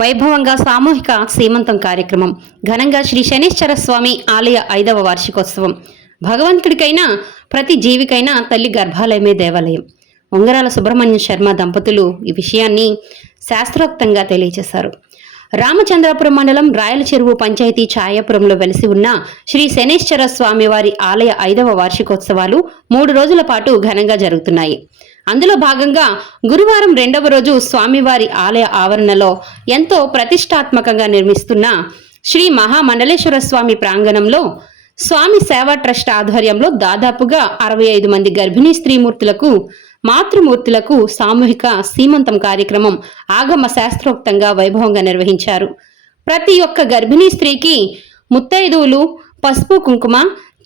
వైభవంగా సామూహిక సీమంతం కార్యక్రమం ఘనంగా శ్రీ శనీశ్వర స్వామి ఆలయ 5వ వార్షికోత్సవం. భగవంతుడికైనా ప్రతి జీవికైనా తల్లి గర్భాలయమే దేవాలయం. ఉంగరాల సుబ్రహ్మణ్యం శర్మ దంపతులు ఈ విషయాన్ని శాస్త్రోక్తంగా తెలియజేశారు. రామచంద్రాపురం మండలం రాయల చెరువు పంచాయతీ ఛాయాపురంలో వెలిసి ఉన్న శ్రీ శనీశ్వర స్వామివారి ఆలయ 5వ వార్షికోత్సవాలు 3 రోజుల పాటు ఘనంగా జరుగుతున్నాయి. అందులో భాగంగా గురువారం 2వ రోజు స్వామివారి ఆలయ ఆవరణలో ఎంతో ప్రతిష్టాత్మకంగా నిర్మిస్తున్న శ్రీ మహామండలేశ్వర స్వామి ప్రాంగణంలో స్వామి సేవా ట్రస్ట్ ఆధ్వర్యంలో దాదాపుగా 65 మంది గర్భిణీ స్త్రీమూర్తులకు మాతృమూర్తులకు సామూహిక సీమంతం కార్యక్రమం ఆగమ శాస్త్రోక్తంగా వైభవంగా నిర్వహించారు. ప్రతి ఒక్క గర్భిణీ స్త్రీకి ముత్తైదువులు పసుపు కుంకుమ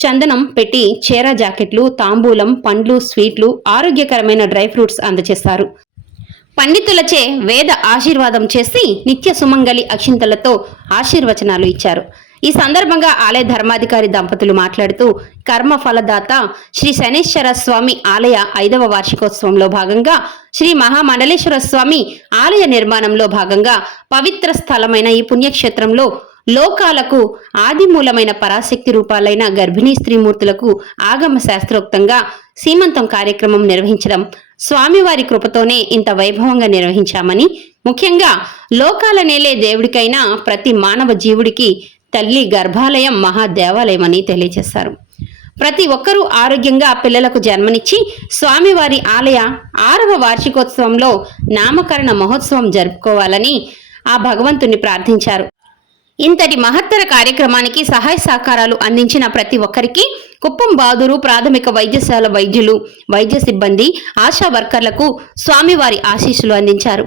చందనం పెట్టి చీర జాకెట్లు తాంబూలం పండ్లు స్వీట్లు ఆరోగ్యకరమైన డ్రై ఫ్రూట్స్ అందజేశారు. పండితులచే వేద ఆశీర్వాదం చేసి నిత్య సుమంగళి అక్షింతలతో ఆశీర్వచనాలు ఇచ్చారు. ఈ సందర్భంగా ఆలయ ధర్మాధికారి దంపతులు మాట్లాడుతూ కర్మ ఫలదాత శ్రీ శనీశ్వర స్వామి ఆలయ 5వ వార్షికోత్సవంలో భాగంగా శ్రీ మహామండలేశ్వర స్వామి ఆలయ నిర్మాణంలో భాగంగా పవిత్ర స్థలమైన ఈ పుణ్యక్షేత్రంలో లోకాలకు ఆదిమూలమైన పరాశక్తి రూపాలైన గర్భిణీ స్త్రీమూర్తులకు ఆగమ శాస్త్రోక్తంగా సీమంతం కార్యక్రమం నిర్వహించడం స్వామివారి కృపతోనే ఇంత వైభవంగా నిర్వహించామని, ముఖ్యంగా లోకాల నేలే దేవుడికైనా ప్రతి మానవ జీవుడికి తల్లి గర్భాలయం మహాదేవాలయమని తెలియజేశారు. ప్రతి ఒక్కరూ ఆరోగ్యంగా పిల్లలకు జన్మనిచ్చి స్వామివారి ఆలయ 6వ వార్షికోత్సవంలో నామకరణ మహోత్సవం జరుపుకోవాలని ఆ భగవంతుని ప్రార్థించారు. ఇంతటి మహత్తర కార్యక్రమానికి సహాయ సహకారాలు అందించిన ప్రతి ఒక్కరికి కుప్పం బాదురు ప్రాథమిక వైద్యశాల వైద్యులు, వైద్య సిబ్బంది, ఆశా వర్కర్లకు స్వామివారి ఆశీస్సులు అందించారు.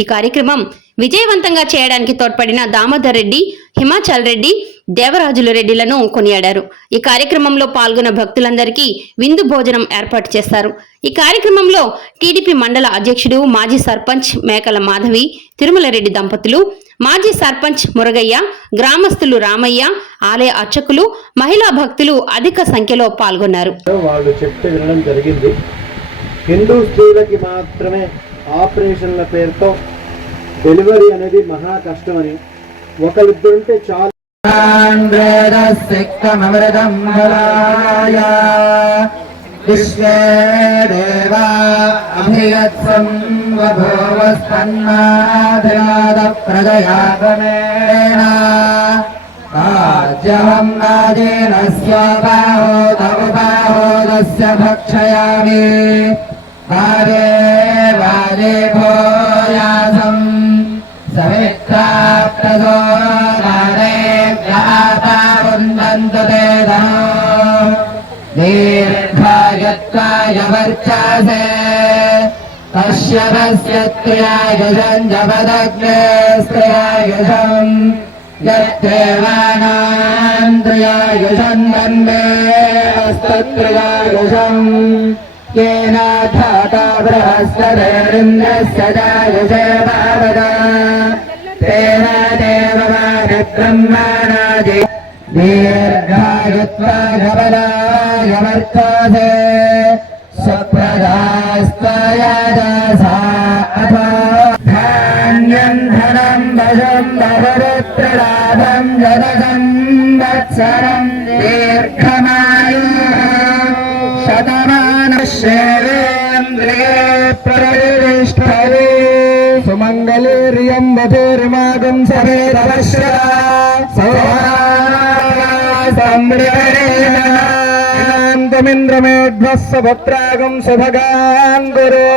ఈ కార్యక్రమం విజయవంతంగా చేయడానికి తోడ్పడిన దామోదర్ రెడ్డి, హిమాచల్ రెడ్డి, దేవరాజులు రెడ్డిలను కొనియాడారు. ఈ కార్యక్రమంలో పాల్గొన్న భక్తులందరికీ విందు భోజనం ఏర్పాటు చేశారు. ఈ కార్యక్రమంలో టీడీపీ మండల అధ్యక్షుడు మాజీ సర్పంచ్ మేకల మాధవి, తిరుమల రెడ్డి దంపతులు, మాజీ సర్పంచ్ మురగయ్య, గ్రామస్తులు రామయ్య, ఆలయ అర్చకులు, మహిళా భక్తులు అధిక సంఖ్యలో పాల్గొన్నారు. వాళ్ళు చెప్తే వినడం జరిగింది. హిందూ స్త్రీలకి మాత్రమే ఆపరేషన్ల పేరుతో డెలివరీ అనేది మహా కష్టమని, ఒకరిద్దరుంటే చాలు. విశ్వే దేవా అభియత్సం వభోవస్తన్మాధ్యాద ప్రజయాగమేణ రాజ్యం రాజేన స్వబాహోదస్య భక్షయామి వారే వారే భోయాసం సవిత్రా ప్రసోదారే వ్యాపారుందంతు తే ధనో దీర్ఘాయత్వాయ వర్చసే కశ్యపస్యత్యాయుషం జపదగ్నే స్త్రియాయుషం యత్తేవానాం త్రియాయుషం వందే అస్తత్రియాయుషం येन धाता बृहस्पतिर्इन्द्रस्य जायुषे भावद तेन देववानि ब्रह्मणादि दीर्घायुत्वाय बलाय वर्तसे सुप्रदास्त्वय दासा अथो धान्यं धनं वशं बहुरुत्रलाभं जनसंवत्सरं दीर्घमायुः शतमानश्रेवेन्द्रिये प्रतिष्ठवे सुमङ्गलेर्यं वधूर्मागं सवेदवश्रा सौरान्तमिन्द्रमेढ्वः सभद्रागं सुभगान् गुरु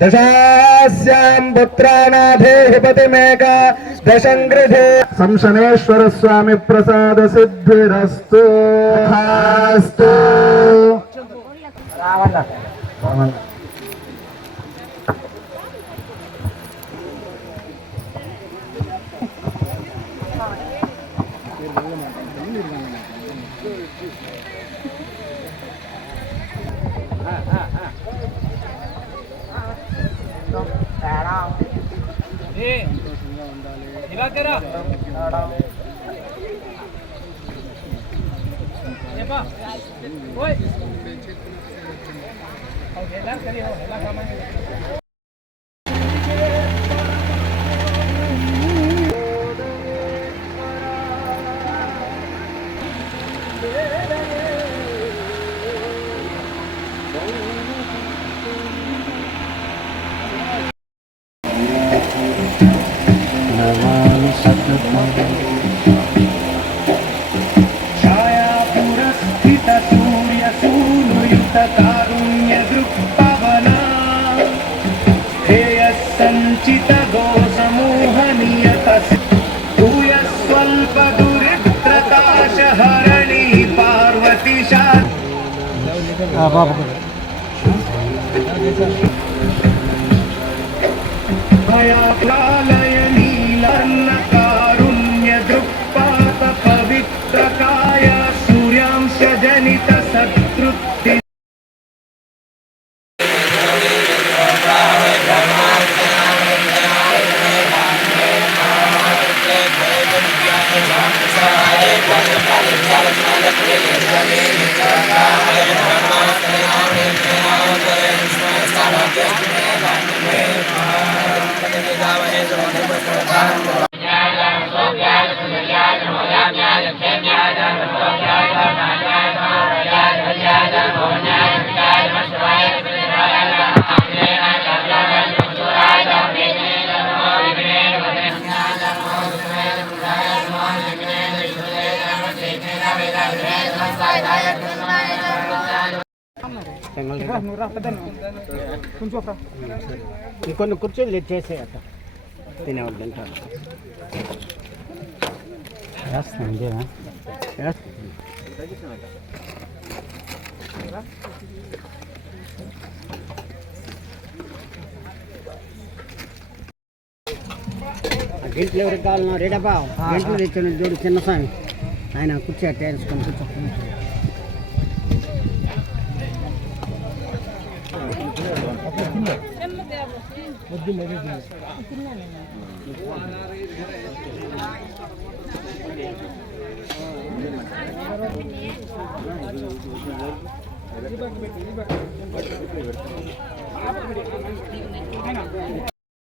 दशास्यां पुत्रानाथेहि पतिमेका दशङ्गृधे शनेश्वर स्वामी प्रसाद सिद्धिरस्तु अस्तु। कारुण्य दृक्पवना हेय संचित गो समूह नियत भूय स्वल्प दुरिद्रताश हरणी पार्वती भयाप्लालय नीलर्ण कारुण्य दृक्पात पवित्रकाय सूर्यांश जनित सत्कृति ఇంకొన్ని కుర్చీలు ఇచ్చేసేయట తినేవాళ్ళు తింటారు వేస్తాను ఇదేనా గింట్లు ఎవరికి కావాలన్నా రెడబ్బా గింట్లు తెచ్చాను చూడు చిన్న స్వామి ఆయన కుర్చీ అట్ట వేసుకొని కూర్చో